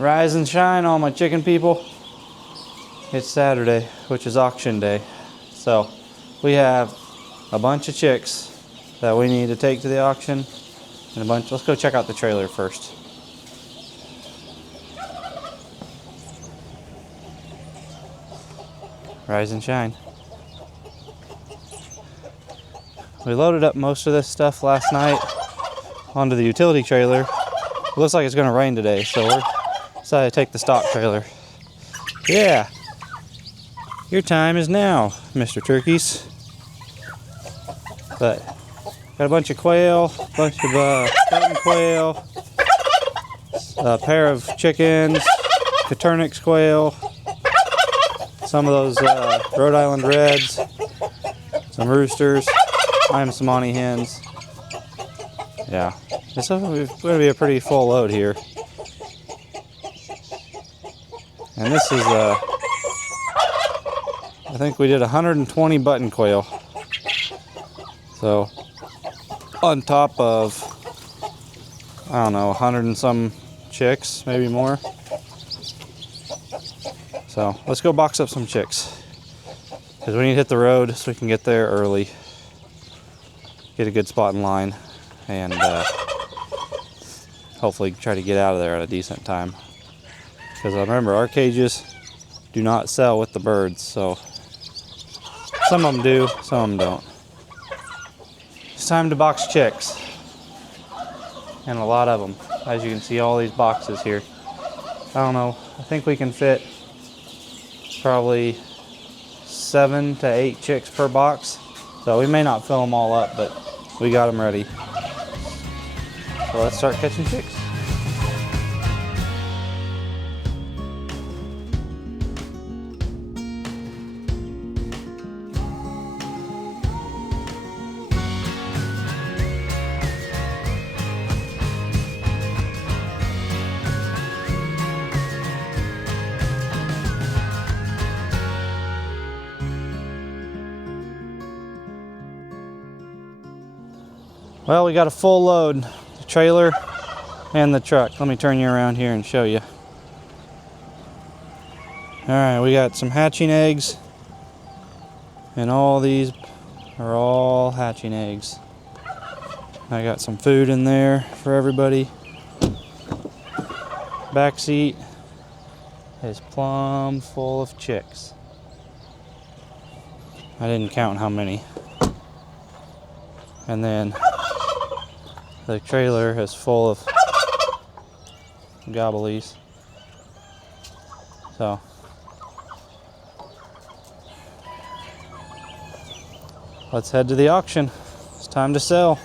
Rise and shine, all my chicken people. It's Saturday, which is auction day. So we have a bunch of chicks that we need to take to the auction. And let's go check out the trailer first. Rise and shine. We loaded up most of this stuff last night onto the utility trailer. It looks like it's gonna rain today, so we're decided to take the stock trailer. Yeah, your time is now, Mr. Turkeys. But got a bunch of quail, a bunch of button quail, a pair of chickens, Caturnix quail, some of those Rhode Island Reds, some roosters, some Monty hens. Yeah, this is going to be a pretty full load here. And this is, I think we did 120 button quail. So, on top of, I don't know, 100 and some chicks, maybe more. So, let's go box up some chicks. Because we need to hit the road so we can get there early. Get a good spot in line. And hopefully try to get out of there at a decent time. Because remember, our cages do not sell with the birds. So, some of them do, some of them don't. It's time to box chicks. And a lot of them. As you can see, all these boxes here. I don't know, I think we can fit probably 7 to 8 chicks per box. So we may not fill them all up, but we got them ready. So let's start catching chicks. Well, we got a full load, the trailer and the truck. Let me turn you around here and show you. All right, we got some hatching eggs, and all these are all hatching eggs. I got some food in there for everybody. Back seat is plumb full of chicks. I didn't count how many. And then the trailer is full of gobblies. So let's head to the auction. It's time to sell.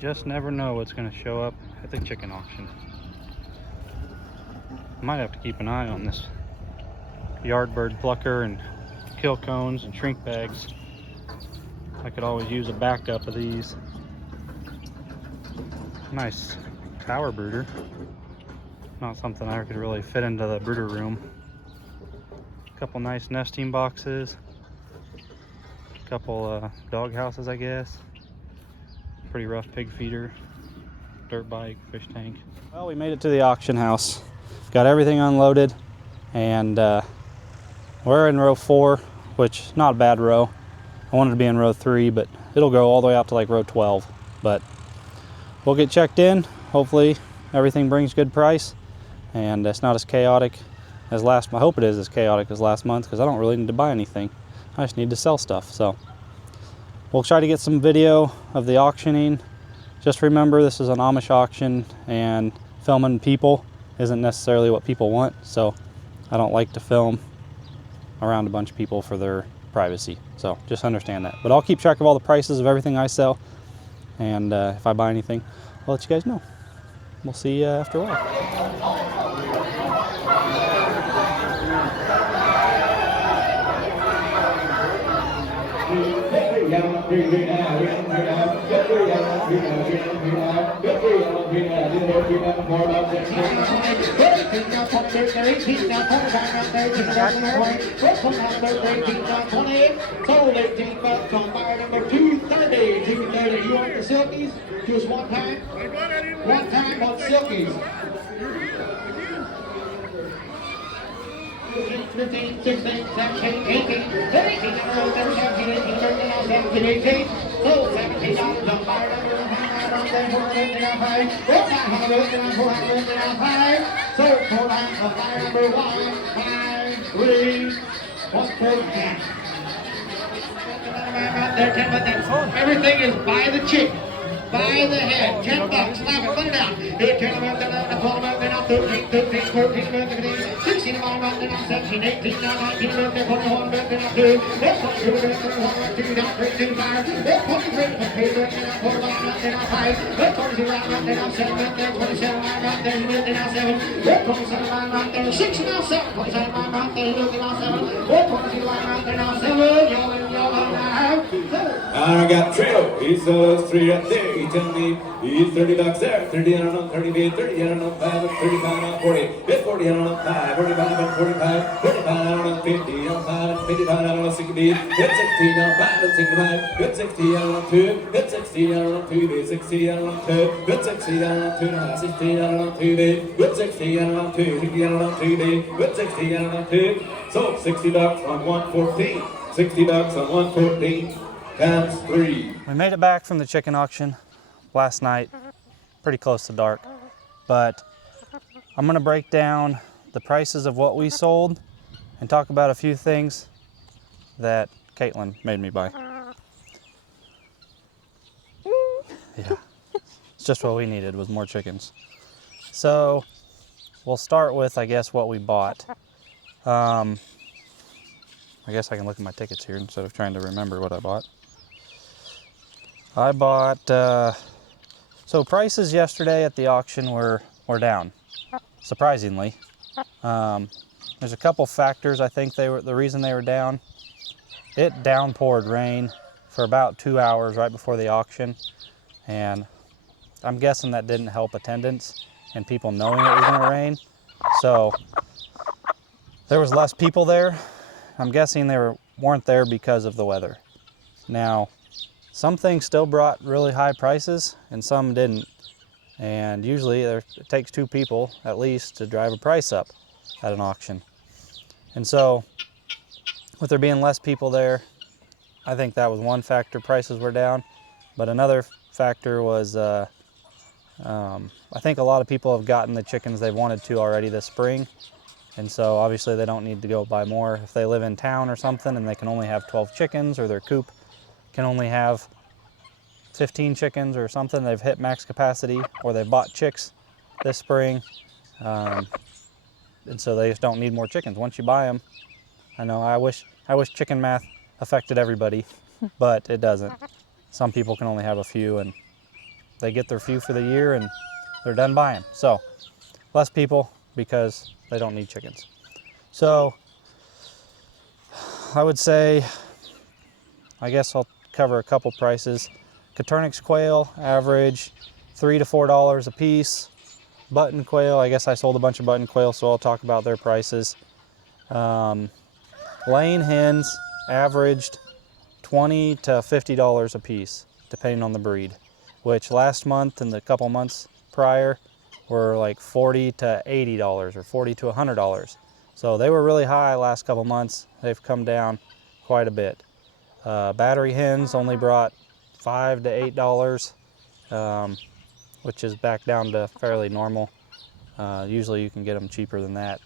Just never know what's going to show up at the chicken auction. Might have to keep an eye on this yard bird plucker and kill cones and shrink bags. I could always use a backup of these. Nice tower brooder. Not something I could really fit into the brooder room. A couple nice nesting boxes. A couple dog houses, I guess. Pretty rough pig feeder, dirt bike, fish tank. Well, we made it to the auction house. Got everything unloaded, and we're in row 4, which not a bad row. I wanted to be in row 3, but it'll go all the way out to like row 12. But we'll get checked in. Hopefully everything brings good price, and it's not as chaotic as I hope it is as chaotic as last month, because I don't really need to buy anything. I just need to sell stuff. So we'll try to get some video of the auctioning. Just remember, this is an Amish auction, and filming people isn't necessarily what people want, so I don't like to film around a bunch of people for their privacy. So just understand that. But I'll keep track of all the prices of everything I sell, and if I buy anything, I'll let you guys know. we'll see you after a while. Just one time on silkies. 15, 16, 17, 18, 18, 17, 18, 17, 18. So $17 on fire number on there, 4 So 4 lines on fire number 1, 5, 3, 1, 4, 10. There, 10 bucks. Everything is by the chick. By the head, $10. Slap it, put it down. 10 about that, 12 about that, 13, 14 about that, 16 about that, 17, 18, 19 about that, 21 about that, 2, 22 about that, 2, 3, 5, 23 about that, 4 about that, 5, 22 about that, 7 about that, 27 about that, 7, 27 about that, 6 about 7, 27 about that, 7, 22 about that, 7, I got Trio, he's those 3 right there. He tell me he's $30 there. 30 on 30 bid, 30 on 5, 35 on 40. It's 40 on 5, 45 on 45, 35 on 50 on 5, 55 on 60 bid. It's 16 on 5 and 65. It's 60 on 2, it's 60 on 2 bid, 60 on 2, it's 60 on 2 and 16 on 2 bid. It's 60 on 2, 60 on 2 bid, it's 60 on 2. So $60 on 114, $60 on 114. Times 3. We made it back from the chicken auction last night, pretty close to dark, but I'm gonna break down the prices of what we sold and talk about a few things that Caitlin made me buy. Yeah, it's just what we needed was more chickens. So we'll start with, I guess, what we bought. I guess I can look at my tickets here instead of trying to remember what I bought. I bought, so prices yesterday at the auction were down, surprisingly. There's a couple factors I think the reason they were down. It downpoured rain for about 2 hours right before the auction, and I'm guessing that didn't help attendance and people knowing it was gonna rain. So there was less people there. I'm guessing they weren't there because of the weather. Now, some things still brought really high prices and some didn't. And usually it takes 2 people at least to drive a price up at an auction. And so with there being less people there, I think that was one factor, prices were down. But another factor was, I think a lot of people have gotten the chickens they wanted to already this spring. And so obviously they don't need to go buy more. If they live in town or something and they can only have 12 chickens, or their coop can only have 15 chickens or something, they've hit max capacity, or they bought chicks this spring, and so they just don't need more chickens once you buy them. I know I wish chicken math affected everybody, but it doesn't. Some people can only have a few, and they get their few for the year and they're done buying. So less people because they don't need chickens. So I would say, I guess I'll cover a couple prices. Coturnix quail average $3 to $4 a piece. Button quail, I guess I sold a bunch of button quail, so I'll talk about their prices. Laying hens averaged $20 to $50 a piece, depending on the breed, which last month and the couple months prior were like $40 to $80 or $40 to $100. So they were really high last couple months. They've come down quite a bit. Battery hens only brought $5 to $8, which is back down to fairly normal. Usually you can get them cheaper than that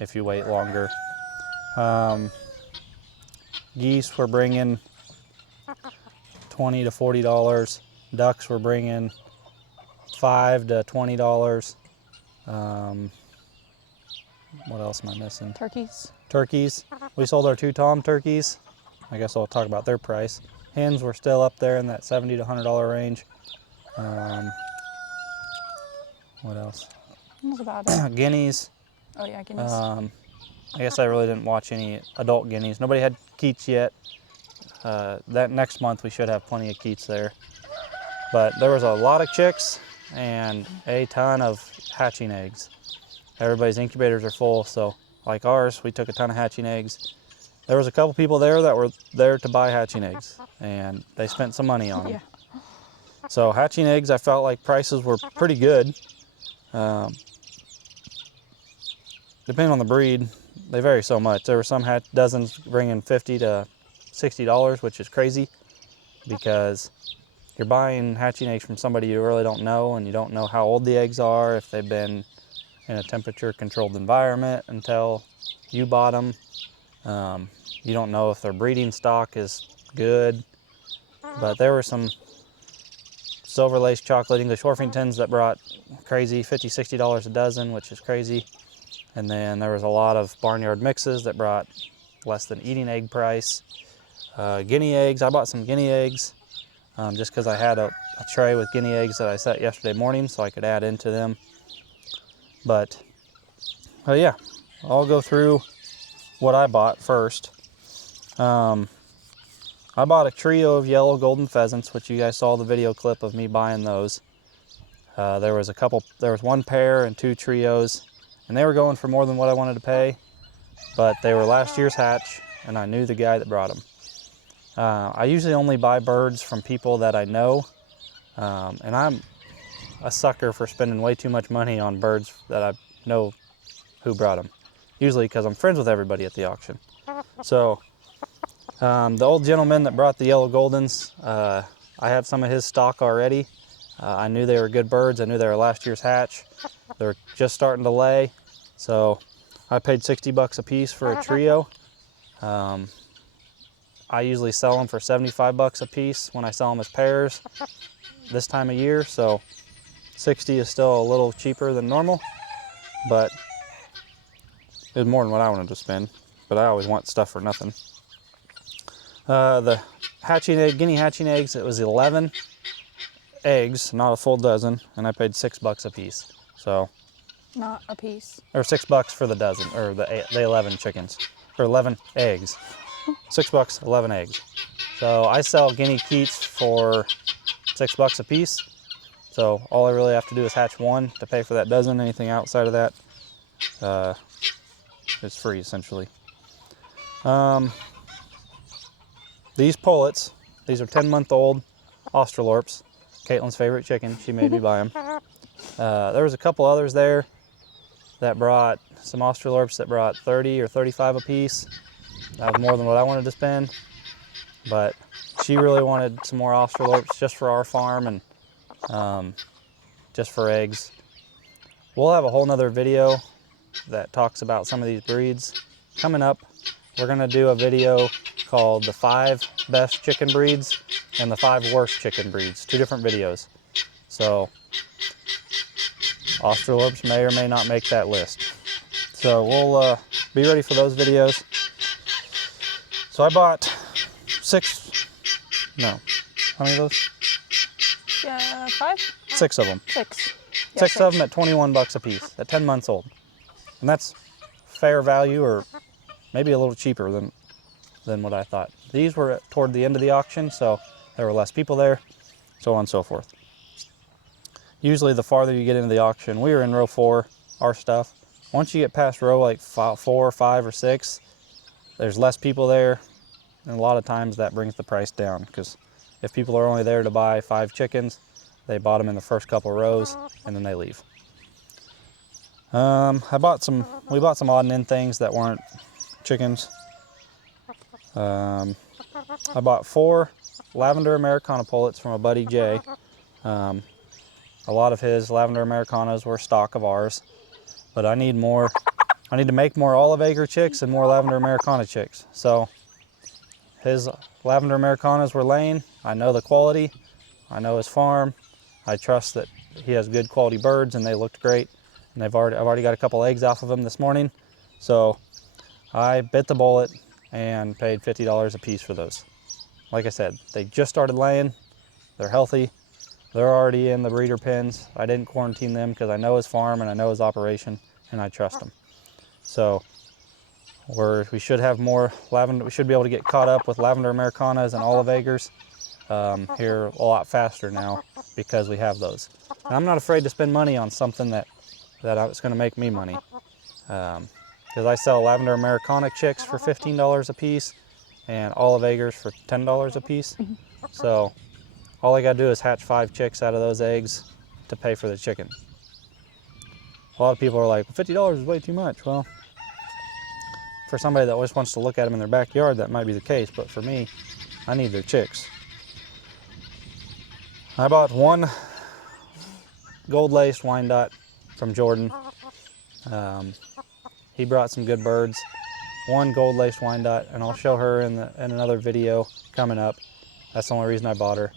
if you wait longer. Geese were bringing $20 to $40. Ducks were bringing $5 to $20. What else am I missing? Turkeys. Turkeys. We sold our 2 tom turkeys. I guess I'll talk about their price. Hens were still up there in that $70 to $100 range. What else? That's about it. Guineas. Oh yeah, guineas. I guess I really didn't watch any adult guineas. Nobody had keats yet. That next month we should have plenty of keats there. But there was a lot of chicks and a ton of hatching eggs. Everybody's incubators are full, so like ours, we took a ton of hatching eggs. There was a couple people there that were there to buy hatching eggs, and they spent some money on them. Yeah. So hatching eggs, I felt like prices were pretty good. Depending on the breed, they vary so much. There were some dozens bringing $50 to $60, which is crazy because you're buying hatching eggs from somebody you really don't know, and you don't know how old the eggs are, if they've been in a temperature controlled environment until you bought them. You don't know if their breeding stock is good, but there were some silver lace chocolate English Orpingtons that brought crazy $50, $60 a dozen, which is crazy. And then there was a lot of barnyard mixes that brought less than eating egg price. Guinea eggs, I bought some guinea eggs just because I had a tray with guinea eggs that I set yesterday morning so I could add into them. But yeah, I'll go through what I bought first. I bought a trio of yellow golden pheasants, which you guys saw the video clip of me buying those. There was one pair and 2 trios, and they were going for more than what I wanted to pay, but they were last year's hatch, and I knew the guy that brought them. I usually only buy birds from people that I know, and I'm a sucker for spending way too much money on birds that I know who brought them, usually because I'm friends with everybody at the auction. So the old gentleman that brought the yellow goldens, I have some of his stock already. I knew they were good birds. I knew they were last year's hatch. They're just starting to lay, so I paid $60 a piece for a trio. I usually sell them for $75 a piece when I sell them as pairs this time of year, so 60 is still a little cheaper than normal, but it was more than what I wanted to spend, but I always want stuff for nothing. The guinea hatching eggs, it was 11 eggs, not a full dozen, and I paid $6 a piece. So, Not a piece. or $6 for the dozen, or the 11 chickens, or 11 eggs. $6, 11 eggs. So I sell guinea keats for $6 a piece. So all I really have to do is hatch one to pay for that dozen. Anything outside of that is free, essentially. These pullets, these are 10-month-old Australorps. Caitlin's favorite chicken. She made me buy them. There was a couple others there that brought some Australorps that brought 30 or 35 a piece. That was more than what I wanted to spend, but she really wanted some more Australorps just for our farm and just for eggs. We'll have a whole nother video that talks about some of these breeds coming up. We're gonna do a video called the 5 best chicken breeds and the 5 worst chicken breeds, 2 different videos. So Australorps may or may not make that list. So we'll be ready for those videos. So I bought 6, no, how many of those? Yeah, 5? 6 of them. 6. Yeah, 6 of them at $21 a piece, at 10 months old. And that's fair value, or maybe a little cheaper than what I thought. These were toward the end of the auction, so there were less people there, so on and so forth. Usually the farther you get into the auction, we were in row 4, our stuff. Once you get past row like 4, 5, or 6, there's less people there, and a lot of times that brings the price down, because if people are only there to buy 5 chickens, they bought them in the first couple rows, and then they leave. We bought some odd and end things that weren't chickens. I bought 4 lavender Americana pullets from a buddy, Jay. A lot of his lavender Americanas were stock of ours, but I need more. I need to make more olive acre chicks and more lavender Americana chicks. So his lavender Americanas were laying. I know the quality. I know his farm. I trust that he has good quality birds, and they looked great. And I've already got a couple eggs off of them this morning. So I bit the bullet and paid $50 a piece for those. Like I said, they just started laying. They're healthy. They're already in the breeder pens. I didn't quarantine them because I know his farm and I know his operation and I trust him. So we should have more lavender. We should be able to get caught up with lavender Americanas and olive egers here a lot faster now because we have those. And I'm not afraid to spend money on something that it's going to make me money. Because I sell lavender Americana chicks for $15 a piece and olive egers for $10 a piece. So all I got to do is hatch 5 chicks out of those eggs to pay for the chicken. A lot of people are like, $50 is way too much. Well, for somebody that always wants to look at them in their backyard, that might be the case, but for me, I need their chicks. I bought 1 gold-laced Wyandotte from Jorden. He brought some good birds. 1 gold-laced Wyandotte, and I'll show her in another video coming up. That's the only reason I bought her.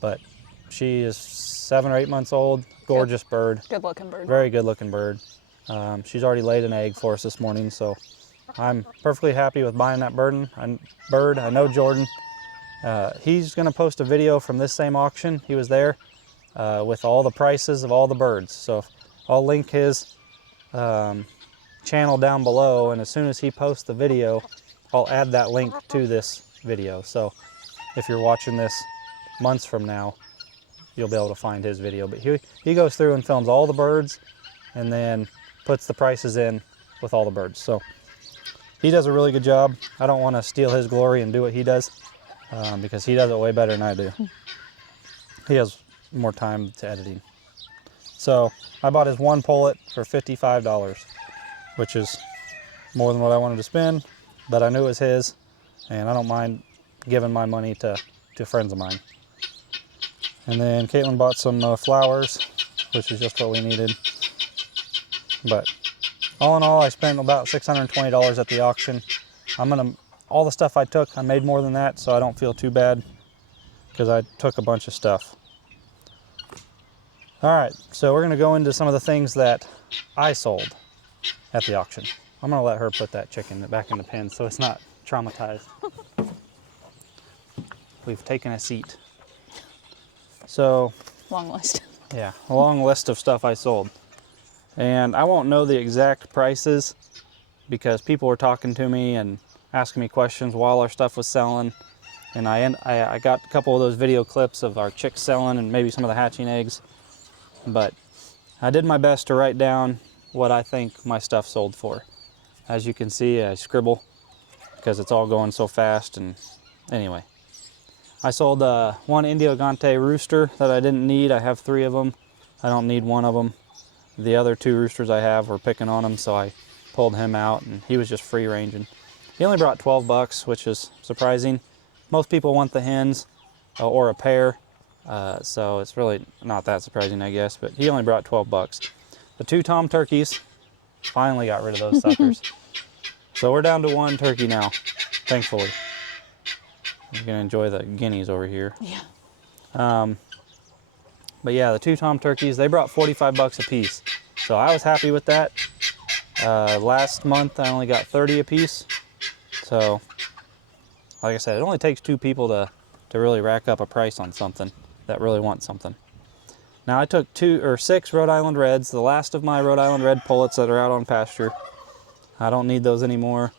But she is 7 or 8 months old. Gorgeous bird. Good looking bird. Very good looking bird. She's already laid an egg for us this morning, so I'm perfectly happy with buying that bird. I know Jorden. He's going to post a video from this same auction. He was there with all the prices of all the birds. So I'll link his channel down below, and as soon as he posts the video, I'll add that link to this video. So if you're watching this months from now, you'll be able to find his video. But he goes through and films all the birds and then puts the prices in with all the birds. So he does a really good job. I don't want to steal his glory and do what he does because he does it way better than I do. He has more time to editing. So I bought his 1 pullet for $55, which is more than what I wanted to spend, but I knew it was his, and I don't mind giving my money to friends of mine. And then Caitlin bought some flowers, which is just what we needed. But all in all, I spent about $620 at the auction. All the stuff I took, I made more than that, so I don't feel too bad because I took a bunch of stuff. All right, so we're gonna go into some of the things that I sold at the auction. I'm gonna let her put that chicken back in the pen so it's not traumatized. We've taken a seat. So, Long list. yeah, a long list of stuff I sold. And I won't know the exact prices because people were talking to me and asking me questions while our stuff was selling. And I got a couple of those video clips of our chicks selling and maybe some of the hatching eggs. But I did my best to write down what I think my stuff sold for. As you can see, I scribble because it's all going so fast. And anyway, I sold 1 Indio Gante rooster that I didn't need. I have 3 of them. I don't need 1 of them. The other 2 roosters I have were picking on him, so I pulled him out, and he was just free ranging. He only brought 12 bucks, which is surprising. Most people want the hens or a pair, so it's really not that surprising, I guess, but he only brought 12 bucks. The 2 tom turkeys, finally got rid of those suckers. So we're down to 1 turkey now, thankfully. You're gonna enjoy the guineas over here. Yeah. But yeah, the 2 tom turkeys, they brought 45 bucks a piece. So I was happy with that. Last month I only got 30 a piece. So, like I said, it only takes 2 people to really rack up a price on something that really wants something. Now I took 6 Rhode Island Reds, the last of my Rhode Island Red pullets that are out on pasture. I don't need those anymore.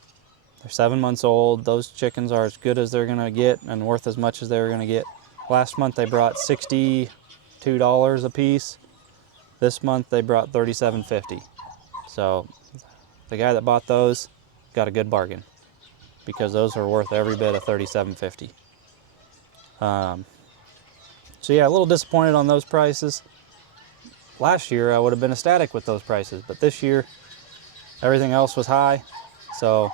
They're 7 months old. Those chickens are as good as they're gonna get and worth as much as they're gonna get. Last month they brought $62 a piece. This month they brought $37.50. So the guy that bought those got a good bargain because those are worth every bit of $37.50. So yeah, a little disappointed on those prices. Last year I would have been ecstatic with those prices, but this year everything else was high, so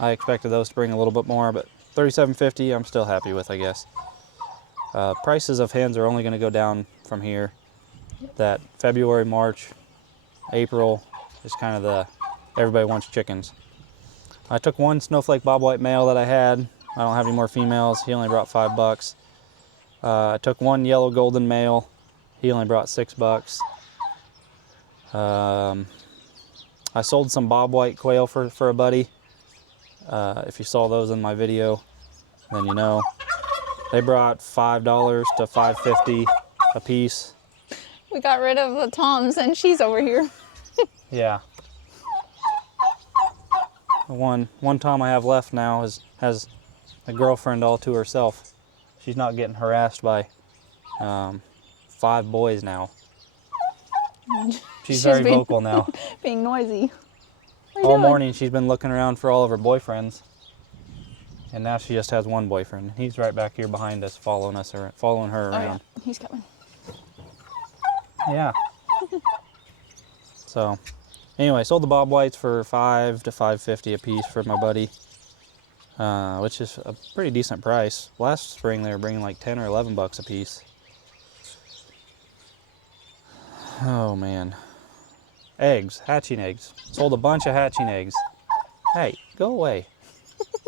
I expected those to bring a little bit more, but $37.50 I'm still happy with, I guess. Prices of hens are only going to go down from here. That February, March, April is kind of everybody wants chickens. I took 1 snowflake bobwhite male that I had. I don't have any more females. He only brought 5 bucks. I took 1 yellow golden male. He only brought 6 bucks. I sold some bobwhite quail for a buddy. If you saw those in my video, then you know. They brought $5 to $5.50 a piece. We got rid of the toms and she's over here. Yeah. One tom I have left now has a girlfriend all to herself. She's not getting harassed by 5 boys now. She's very vocal now. Being noisy. What are you All doing? morning she's been looking around for all of her boyfriends. And now she just has one boyfriend. He's right back here behind us, following her Oh, around. yeah. He's coming. Yeah. So, anyway, sold the bob whites for $5 to $5.50 a piece for my buddy, which is a pretty decent price. Last spring they were bringing like 10 or 11 bucks a piece. Oh man. Eggs, hatching eggs. Sold a bunch of hatching eggs. Hey, go away.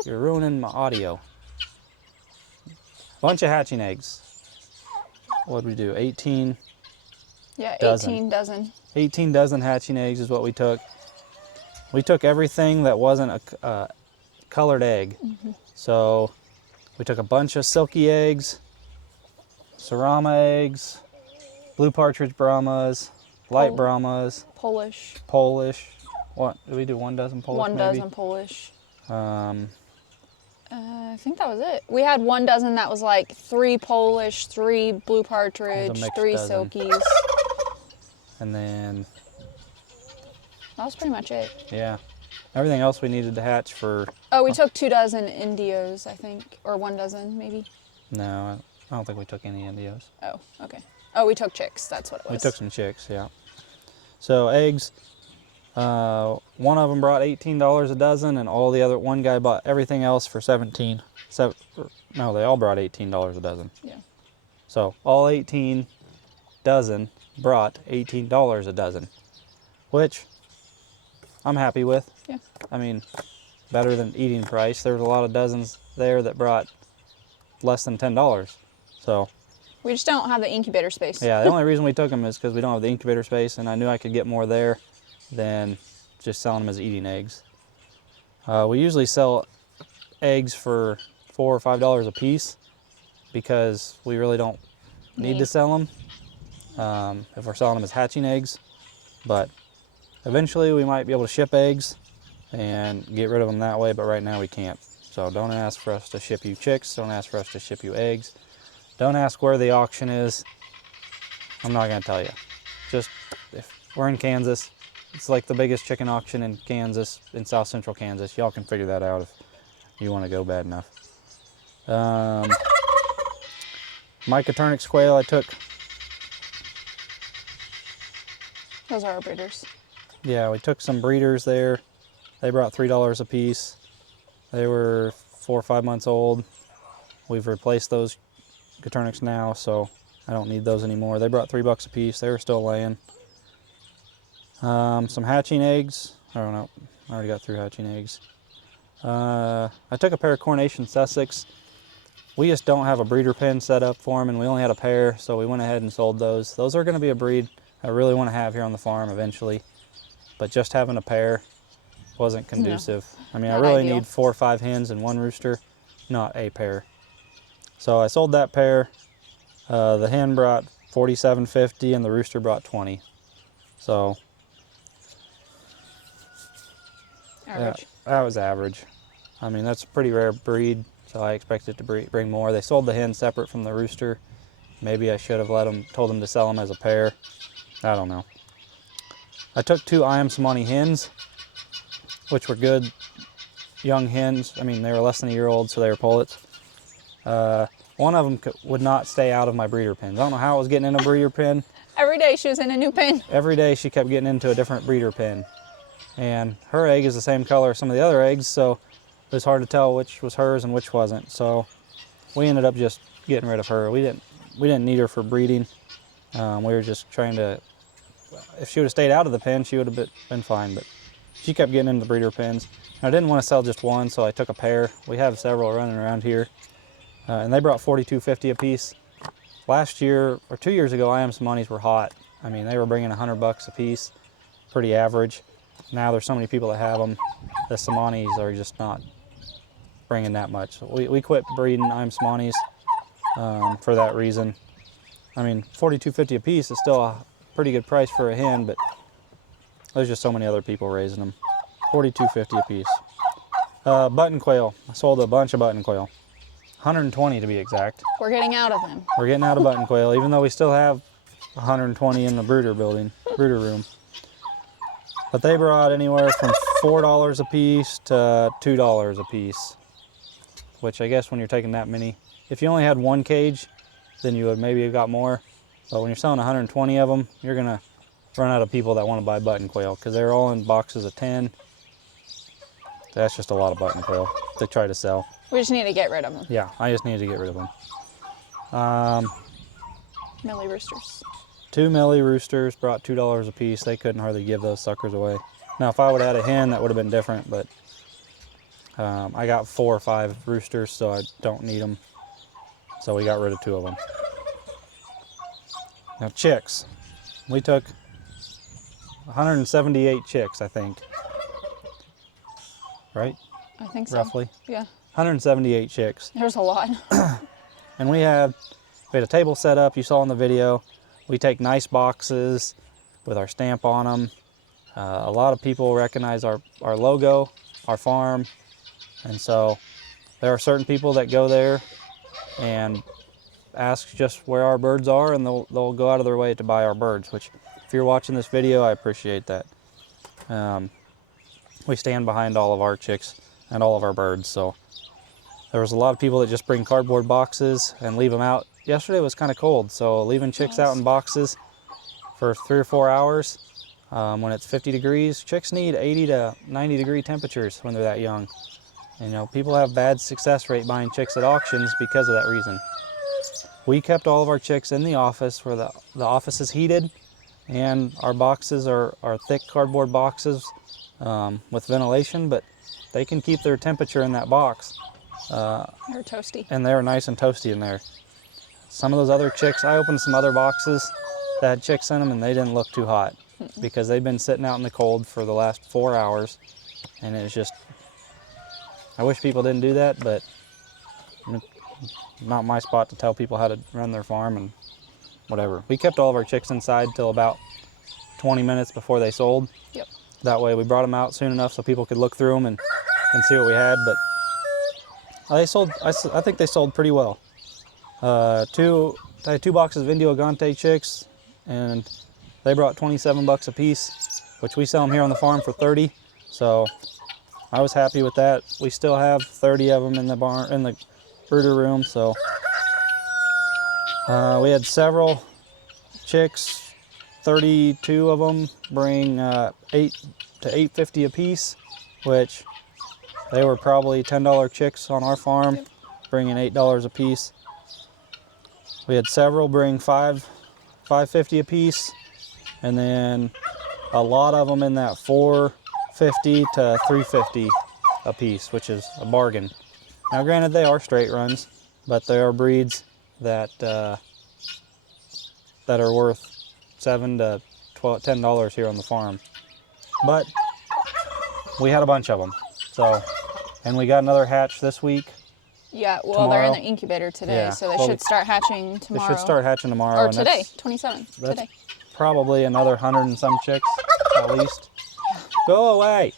You're ruining my audio. Bunch of hatching eggs. What'd we do? 18 Yeah, dozen. 18 dozen. 18 dozen hatching eggs is what we took. We took everything that wasn't a colored egg. So we took a bunch of silky eggs, Sarama eggs, blue partridge Brahmas, light Brahmas, Polish. Polish. What did we do? 1 dozen Polish? 1 maybe? dozen Polish. Um, I think that was it. We had 1 dozen that was like 3 Polish, 3 blue partridge, mixed 3 dozen. silkies. and then That was pretty much it. yeah, everything else we needed to hatch for. Oh, we took 2 dozen Indios, I think, or 1 dozen maybe. No, I don't think we took any Indios. Oh, okay. Oh, we took chicks. That's what it was. We took some chicks, yeah. So eggs, one of them brought $18 a dozen, and one guy bought everything else for $17. No, they all brought $18 a dozen. Yeah. So all 18 dozen brought $18 a dozen, which I'm happy with. Yeah. I mean, better than eating price. There was a lot of dozens there that brought less than $10. So We just don't have the incubator space. yeah, the only reason we took them is because we don't have the incubator space, and I knew I could get more there than just selling them as eating eggs. We usually sell eggs for $4 or $5 a piece because we really don't need to sell them if we're selling them as hatching eggs. But eventually we might be able to ship eggs and get rid of them that way, but right now we can't. So don't ask for us to ship you chicks, don't ask for us to ship you eggs. Don't ask where the auction is. I'm not gonna tell you. Just, if we're in Kansas, it's like the biggest chicken auction in Kansas, in South Central Kansas. Y'all can figure that out if you wanna go bad enough. Micah Turnix quail I took. Those are our breeders. Yeah, we took some breeders there. They brought $3 a piece. They were 4 or 5 months old. We've replaced those Turnix now, so I don't need those anymore. They brought $3 a piece. They were still laying. Some hatching eggs. I don't know. I already got through hatching eggs. I took a pair of Coronation Sussex. We just don't have a breeder pen set up for them, and we only had a pair, so we went ahead and sold those. Those are going to be a breed I really want to have here on the farm eventually, but just having a pair wasn't conducive. I mean, I really need 4 or 5 hens and 1 rooster, not a pair. So I sold that pair. The hen brought $47.50 and the rooster brought $20. So Average. that was average. I mean, that's a pretty rare breed, so I expected to bring more. They sold the hen separate from the rooster. Maybe I should have told them to sell them as a pair. I don't know. I took 2 Iam Samani hens, which were good young hens. I mean, they were less than a year old, so they were pullets. One of them would not stay out of my breeder pens. I don't know how it was getting in a breeder pen. Every day she was in a new pen. Every day she kept getting into a different breeder pen. And her egg is the same color as some of the other eggs, so it was hard to tell which was hers and which wasn't. So we ended up just getting rid of her. We didn't need her for breeding. We were just trying to, if she would have stayed out of the pen, she would have been fine, but she kept getting into the breeder pens. And I didn't want to sell just one, so I took a pair. We have several running around here. And they brought $42.50 a piece. Last year, or 2 years ago, Iam Samanis were hot. I mean, they were bringing $100 a piece, pretty average. Now there's so many people that have them, the Samanis are just not bringing that much. So we quit breeding Iam Samanis for that reason. I mean, $42.50 a piece is still a pretty good price for a hen, but there's just so many other people raising them. $42.50 a piece. Button quail. I sold a bunch of button quail. 120 to be exact. We're getting out of them. We're getting out of button quail, even though we still have 120 in the brooder room. But they brought anywhere from $4 a piece to $2 a piece, which I guess when you're taking that many, if you only had one cage, then you would maybe have got more. But when you're selling 120 of them, you're gonna run out of people that want to buy button quail because they're all in boxes of 10. That's just a lot of button quail to try to sell. We just need to get rid of them. Yeah, I just need to get rid of them. Millie roosters. 2 Millie roosters brought $2 a piece. They couldn't hardly give those suckers away. Now, if I would have had a hen, that would have been different, but I got 4 or 5 roosters, so I don't need them. So we got rid of 2 of them. Now, chicks. We took 178 chicks, I think. Right? I think so. Roughly. Yeah. 178 chicks. There's a lot. And we had a table set up, you saw in the video. We take nice boxes with our stamp on them. A lot of people recognize our logo, our farm, and so there are certain people that go there and ask just where our birds are, and they'll go out of their way to buy our birds, which if you're watching this video, I appreciate that. We stand behind all of our chicks and all of our birds, so there was a lot of people that just bring cardboard boxes and leave them out. Yesterday was kind of cold, so leaving chicks out in boxes for 3 or 4 hours when it's 50 degrees, chicks need 80 to 90 degree temperatures when they're that young. And, you know, people have bad success rate buying chicks at auctions because of that reason. We kept all of our chicks in the office where the office is heated, and our boxes are thick cardboard boxes with ventilation, but they can keep their temperature in that box. They're toasty. And they're nice and toasty in there. Some of those other chicks, I opened some other boxes that had chicks in them, and they didn't look too hot because they've been sitting out in the cold for the last 4 hours, and it's just, I wish people didn't do that, but not my spot to tell people how to run their farm and whatever. We kept all of our chicks inside till about 20 minutes before they sold. Yep. That way we brought them out soon enough so people could look through them and see what we had, but they sold, I think they sold pretty well. I had 2 boxes of Indio Agante chicks, and they brought $27 a piece, which we sell them here on the farm for 30. So I was happy with that. We still have 30 of them in the barn, in the brooder room. So we had several chicks, 32 of them, bring $8 to $8.50 a piece, which they were probably $10 chicks on our farm, bringing $8 a piece. We had several bring $5.50 a piece, and then a lot of them in that $4.50 to $3.50 a piece, which is a bargain. Now, granted, they are straight runs, but they are breeds that are worth $7 to $10 here on the farm. But we had a bunch of them, so, and we got another hatch this week. Yeah, well, Tomorrow. they're in the incubator today, Yeah. so they Well, should start hatching tomorrow. They should start hatching tomorrow. Or and today, 27, that's today. probably another 100 and some chicks, at least. Go away.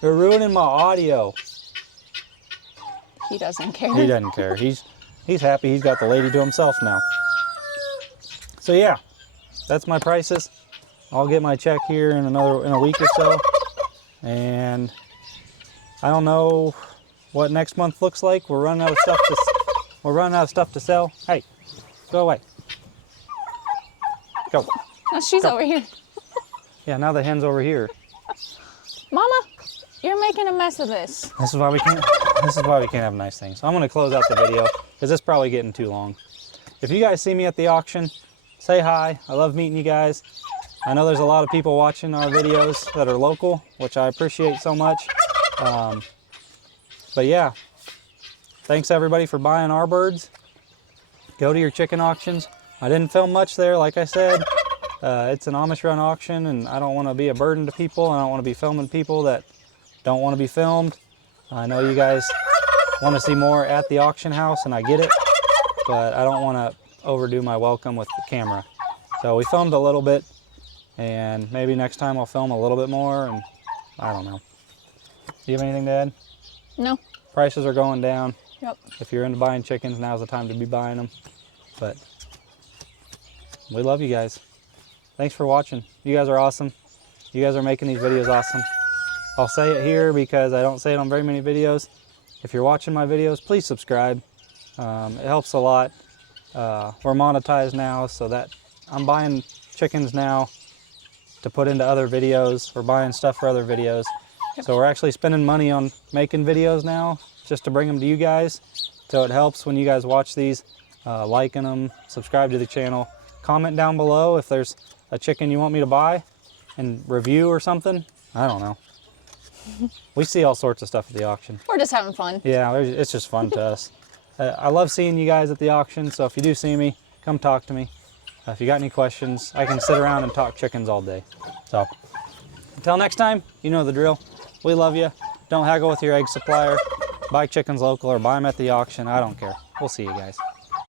You're ruining my audio. He doesn't care. He doesn't care. He's happy he's got the lady to himself now. So yeah, that's my prices. I'll get my check here in a week or so. And I don't know what next month looks like. We're running out of stuff to sell. Hey, go away. Go. No, she's Go. over here. Yeah, now the hen's over here. Mama, you're making a mess of this. This is why we can't have nice things. So I'm gonna close out the video because it's probably getting too long. If you guys see me at the auction, say hi. I love meeting you guys. I know there's a lot of people watching our videos that are local, which I appreciate so much. But yeah, thanks everybody for buying our birds. Go to your chicken auctions. I didn't film much there, like I said. It's an Amish run auction, and I don't want to be a burden to people. I don't want to be filming people that don't want to be filmed. I know you guys want to see more at the auction house, and I get it, but I don't want to overdo my welcome with the camera. So we filmed a little bit, and maybe next time I'll film a little bit more, and I don't know. Do you have anything to add? No. Prices are going down. Yep. If you're into buying chickens, now's the time to be buying them. But we love you guys. Thanks for watching. You guys are awesome. You guys are making these videos awesome. I'll say it here because I don't say it on very many videos. If you're watching my videos, please subscribe. It helps a lot. We're monetized now, so that I'm buying chickens now to put into other videos. We're buying stuff for other videos. So we're actually spending money on making videos now just to bring them to you guys. So it helps when you guys watch these, liking them, subscribe to the channel. Comment down below if there's a chicken you want me to buy and review or something. I don't know. We see all sorts of stuff at the auction. We're just having fun. Yeah, it's just fun to us. I love seeing you guys at the auction, so if you do see me, come talk to me. If you got any questions, I can sit around and talk chickens all day. So, until next time, you know the drill. We love you. Don't haggle with your egg supplier. Buy chickens local or buy them at the auction. I don't care. We'll see you guys.